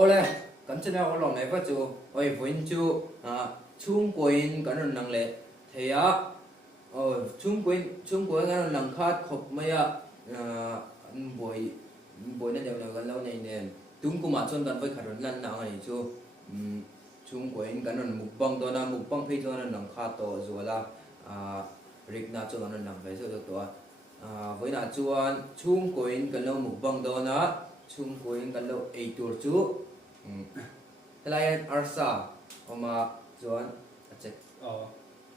ole kan chena olom ne pa chu oi voin chu Chhungkua kan nang le theia Chhungkua kan nang khat khop maya boi na deu kan lo nei nen tung kuma chon kan vai kharon lan na ngai chu Chhungkua kan mukbang to na mukbang phei to na nang khat to zola rik na chu kan nang ve so to với là chuan Chhungkua kan lo mukbang to na Chhungkua kan lo ei tur chu Lion arsa oma chuan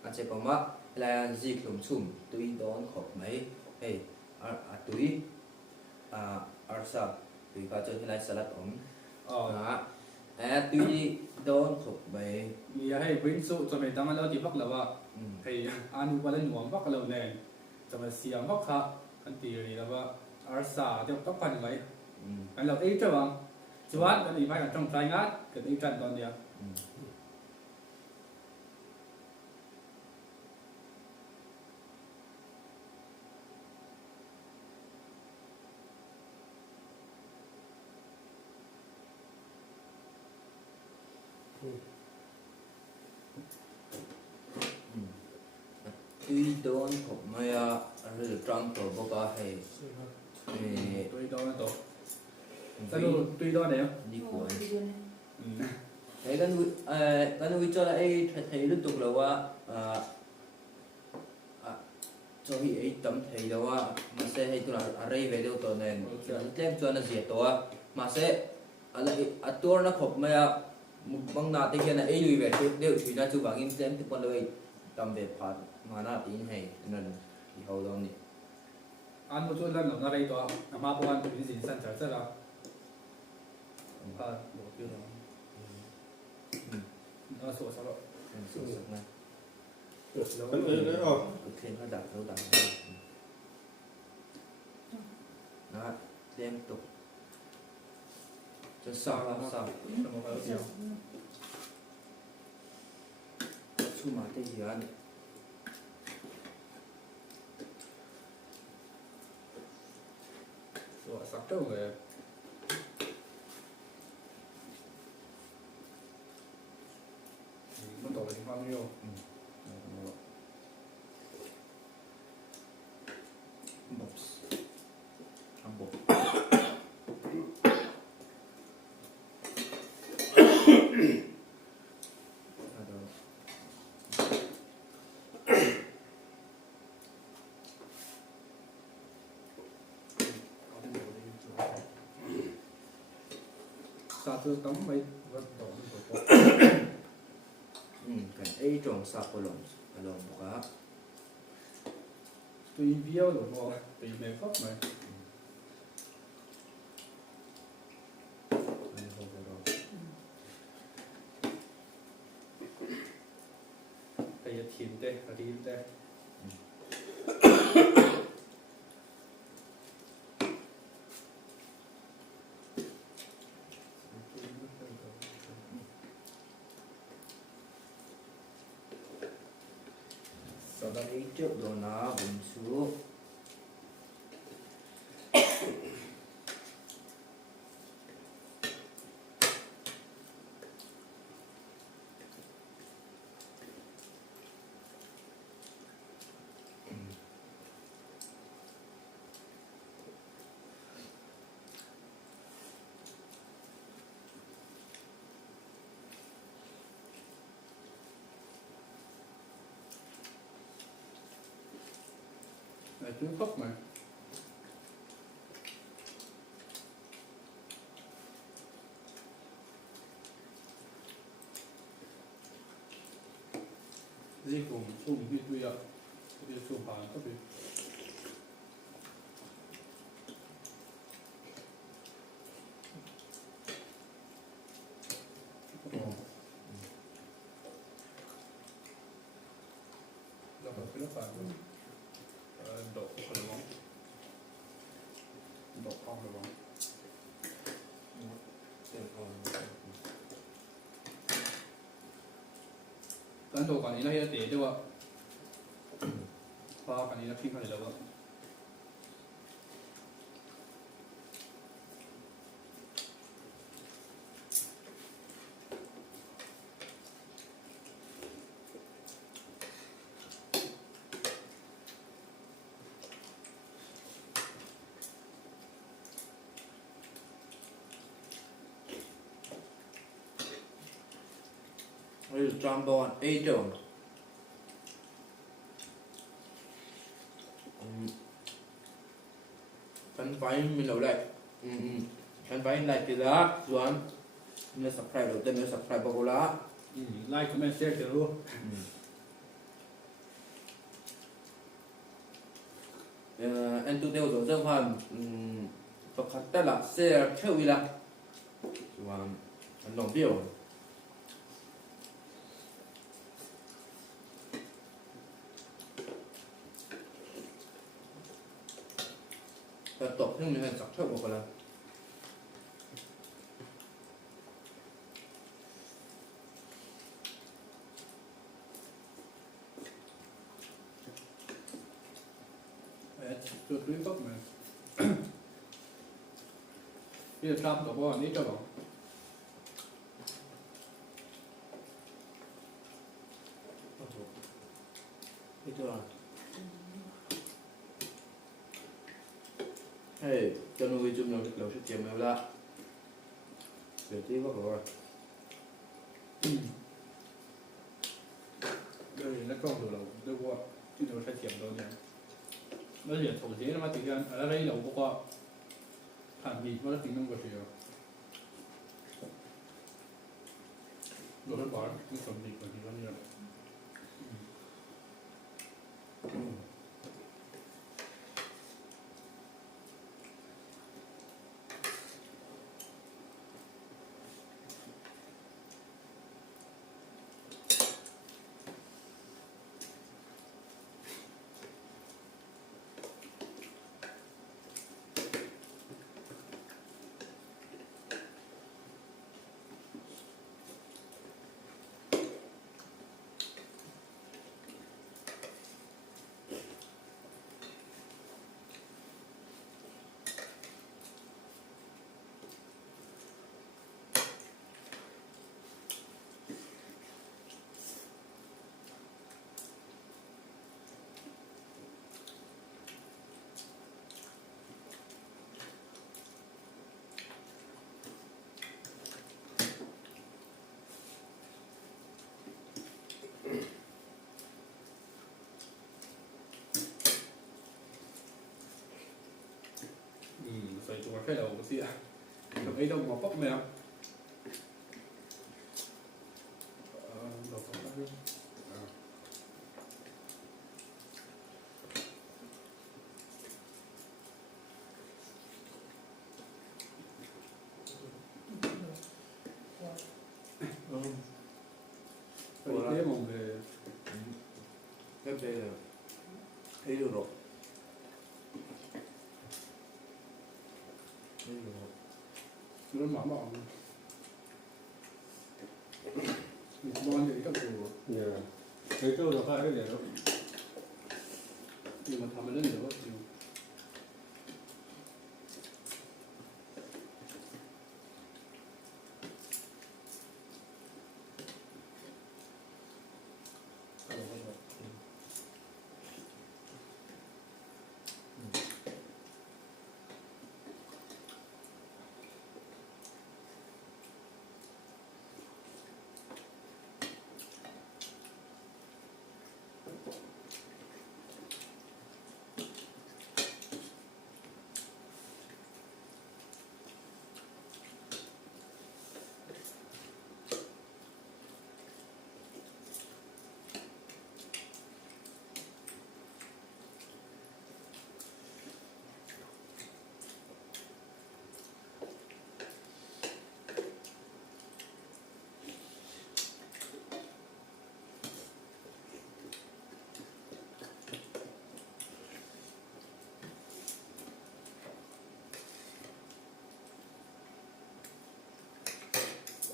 achek oma Lion zik lum chum tui don khop mai hey tui arsa tui ka chu Lion salat tui don khop mai ya hey bring so cho mày tama lo di bak lawa hey anu wala nuam bak lo ne cho mày siam bak kha kan ti ri lawa arsa de tak pan mai kan lo ei cho bang chuan kan i mai kan trong trai ngat kan ei tran don dia tui don khop mai rồi trang to boka hey tui don to sao tui don đấy đi cuốn thế cái nuôi cho là ai thấy liên tục là wa cho hi ai tấm thấy là wa mà sẽ hay tụi là array về đâu tụi này tem cho nó diệt tụi mà sẽ là tour nó khop mai băng nát thì cái này ai lùi về đều chỉ là chú bằng in tem thì con đời tầm về phát mà nó tin hay nên thì hậu đó nè anh một chút lần nó đây to mà bao anh tụi gì sẵn sàng rất là bộ tiêu đó nó sổ sao đó sổ này đấy cực thêm nó đặt dấu đặt đó liên tục cho sao là sao chú mà cái gì anh rồi sắp đâu rồi nó tổ là bao nhiêu sao tôi tắm mấy vật tổ cái ấy trồng sạp của lòng bọc tùy video rồi mà tùy mẹ pháp mày cái thìn đây cái thìn đây sau đó ý trước đồ nó bùng xuống này trứng phấp mà gì cũng xung đi tuy ạ đi xung bàn có bị nó có cái lớp bàn độ không được bóng độ không được bóng cái đồ quản lý nó hiện để cho ạ và quản lý nó phim này là vâng Đây là trombone A trường. Kan phải mình lâu lại. Kan phải lại cái đó, Juan. Mình subscribe đầu tiên, mình subscribe bao nhiêu lá. Like, comment, share cho luôn. Anh tu theo dõi dân hoàn tập khắc tất là share theo ý là Juan. Anh lòng biểu. Tập nhưng mình sắp theo một là Tôi túi phốc mà. Bây giờ trap của bọn ấy cho bọn. itu lah. Hey, cho nuôi chung nào đầu sự kiện nào là để tí bắt rồi. Đây là con đồ đầu, tôi qua cái đồ thay tiệm đồ này. Nó giờ thủ thế nó mà tự nhiên ở đây đầu qua phản bị nó tính năng của sự đồ nó bỏ cái phần bị của nó như vậy. Phải chụp cái đầu của chị ạ. Chụp ấy đâu mà bóc mèo. Đầu có cái thế mong về Cái đây là thấy được rồi. nó mở mỏng. Mình bon thì các đồ. Cái chỗ đó phải cái gì đó. Nhưng mà thầm lên nữa thì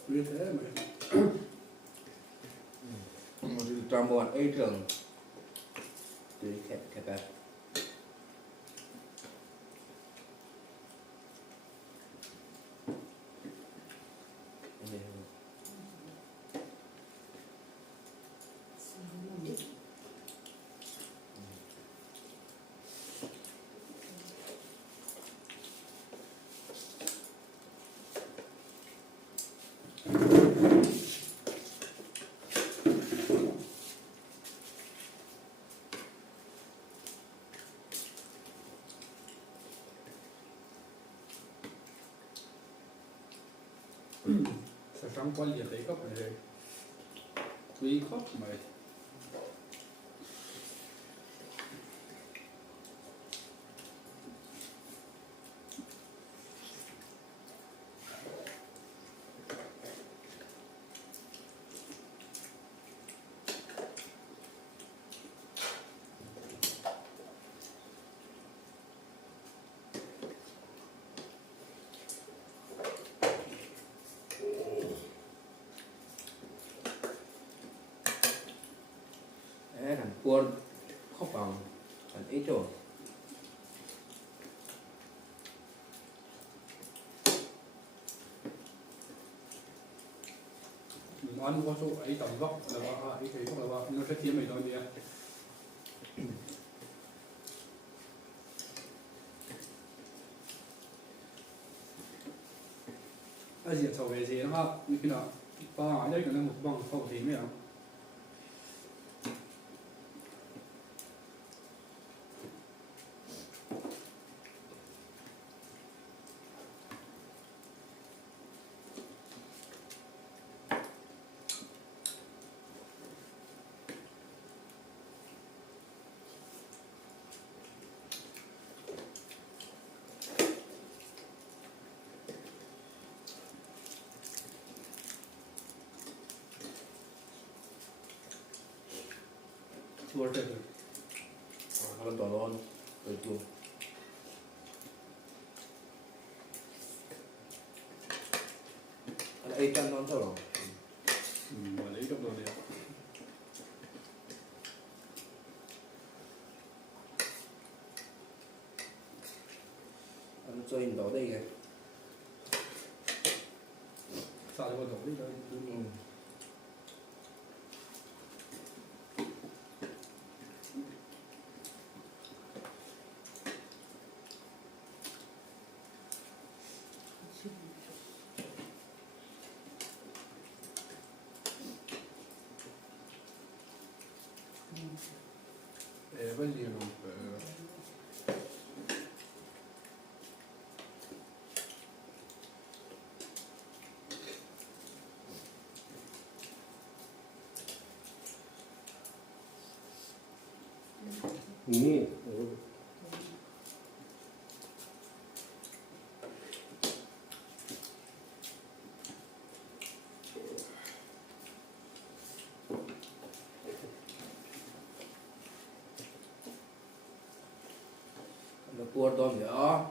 như thế mà. Một trombone A trường. Tùy khẹp khẹp Sa sang quan liệt đấy cấp này quý khóc mày hẳn cuốn khóc bằng hẳn ít rồi ăn có số ấy tổng gốc là ba ấy thấy gốc là ba nó sẽ kiếm mày thôi đi à giờ sầu về gì nó ha như thế nào ba ở đây cái này một bằng khẩu thì mới à thua rồi Con tỏ lon rồi chua anh ấy chân non sao rồi mà lấy cấp độ này anh chơi đó đây kìa sao để con đổ đi đây voglio nó cuốn tôm nữa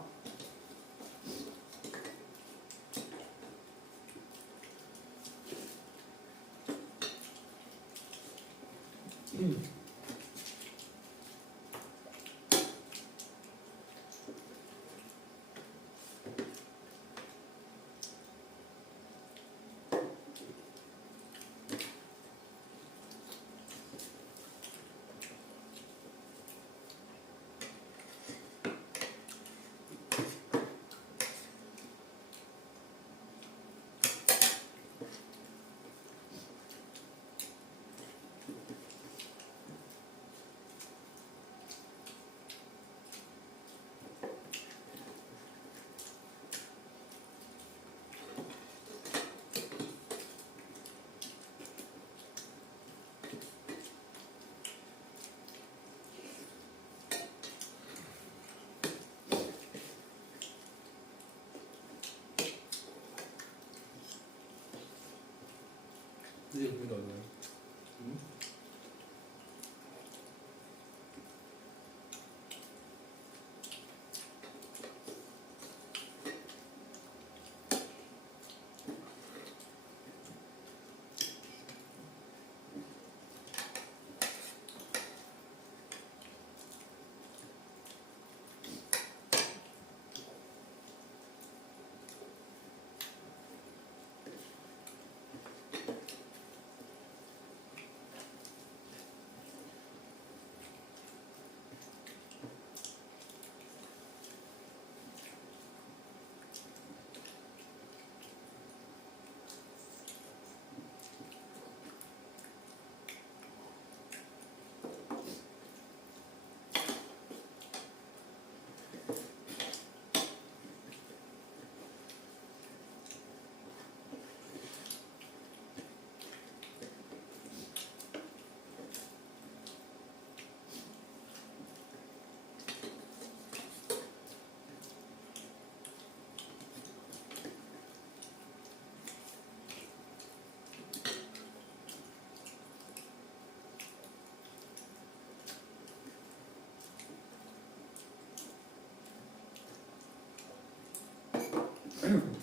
riêng cái đồ này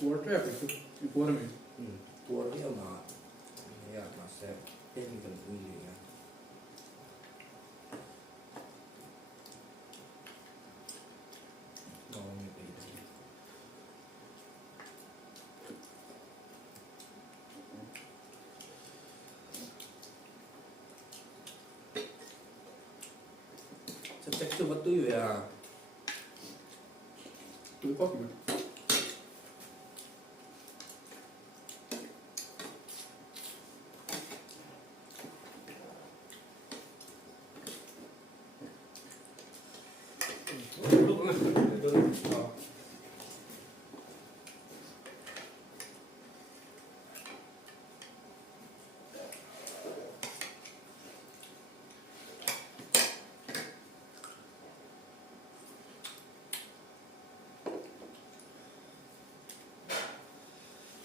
Tua trap itu, tua ni. Tua dia mà ya mà sẽ tên gần ui lì à. Ngon như vậy. Chắc chưa bắt túi về à. Tua kok ni.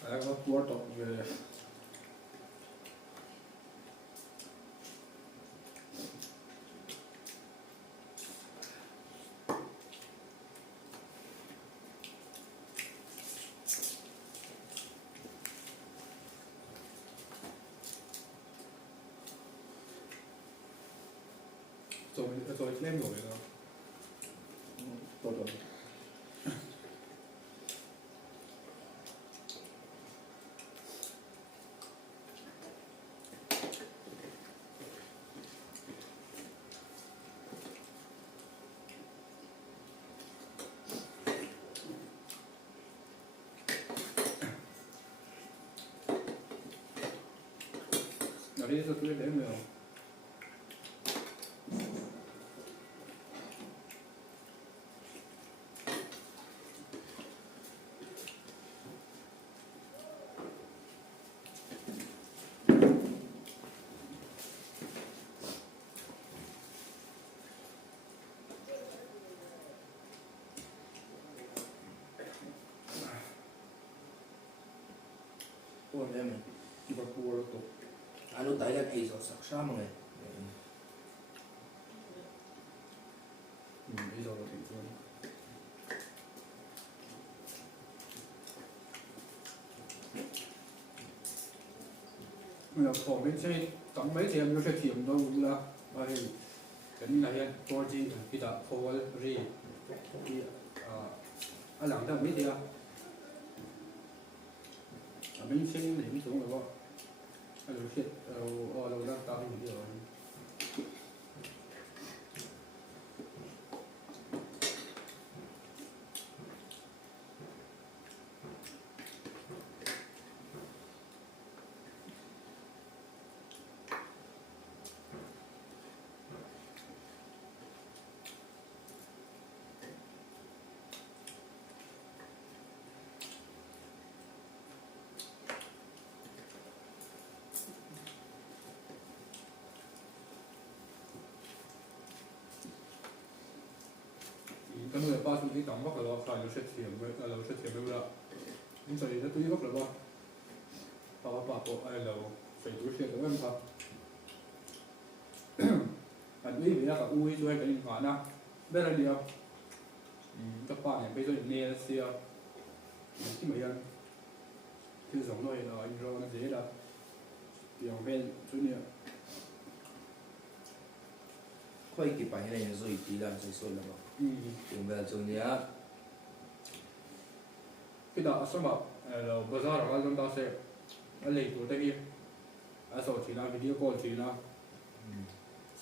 Saya có tua top về. Rồi lên rồi đó. Tốt rồi. Ở đây tôi cứ để nhiều. Tua em này. Kita tua top. Anu tay là ấy rồi sắc sam này. Bây giờ là thành tua. Bây giờ có bên trên tổng mấy thì em nó sẽ thiểm đâu là vậy. Cái này hiện tua gì bây giờ khô ri. Thì anh làm được mấy thì à? Bên trên này xuống rồi không? Hello shit, lâu ra tao hình rồi. Cái người ba số tí tổng bắc là lo phải nó sẽ thiểm với nó sẽ thiểm với là nhưng tại vì nó túi bắc là ba bộ ai là phải túi thiểm với em thật anh biết vì là cả ui cho hay cái điện thoại na biết là điều các bạn này bây giờ nghe xia cái mấy anh cứ giống rồi là anh rồi nó dễ là điều bên chút nữa Quay kịp bài này rồi tí là rồi rồi là bảo. Tiếng về rồi nhá. Cái đó sao bảo là bây giờ là chúng ta sẽ lấy của đây kia ở số thì là video call thì là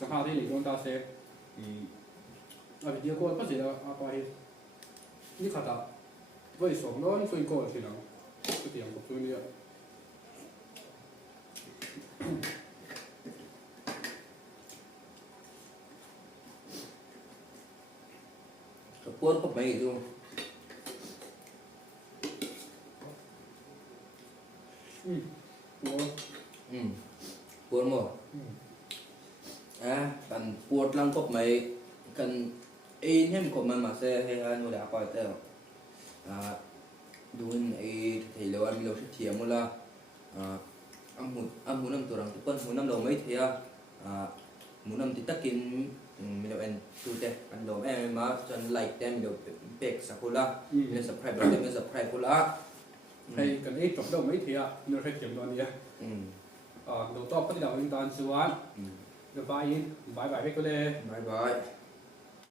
sau hai thì chúng ta sẽ video call có gì là apa hết như khá là với số nó như phone call thì là cái tiếng của tôi nữa Cuốn có mấy chứ? Cuốn một. Cần cuốn lăng có mấy cần in hem của mình mà sẽ hay hơn một đã coi theo. Đúng ấy thì lâu anh lâu sẽ thiếm một là ăn muốn năm tuổi rằng quân muốn năm đầu mấy thì muốn năm thì tấtkin mình đâu anh tu te anh đầu em mà chân like tem mình đâu bẹc sakula mình subscribe mình subscribe kula hay cần ít chọc đâu mấy thì nó phải kiểm đoán đi đầu to có đi đào in toàn số án được vài in bye bye với cô lê Bye bye.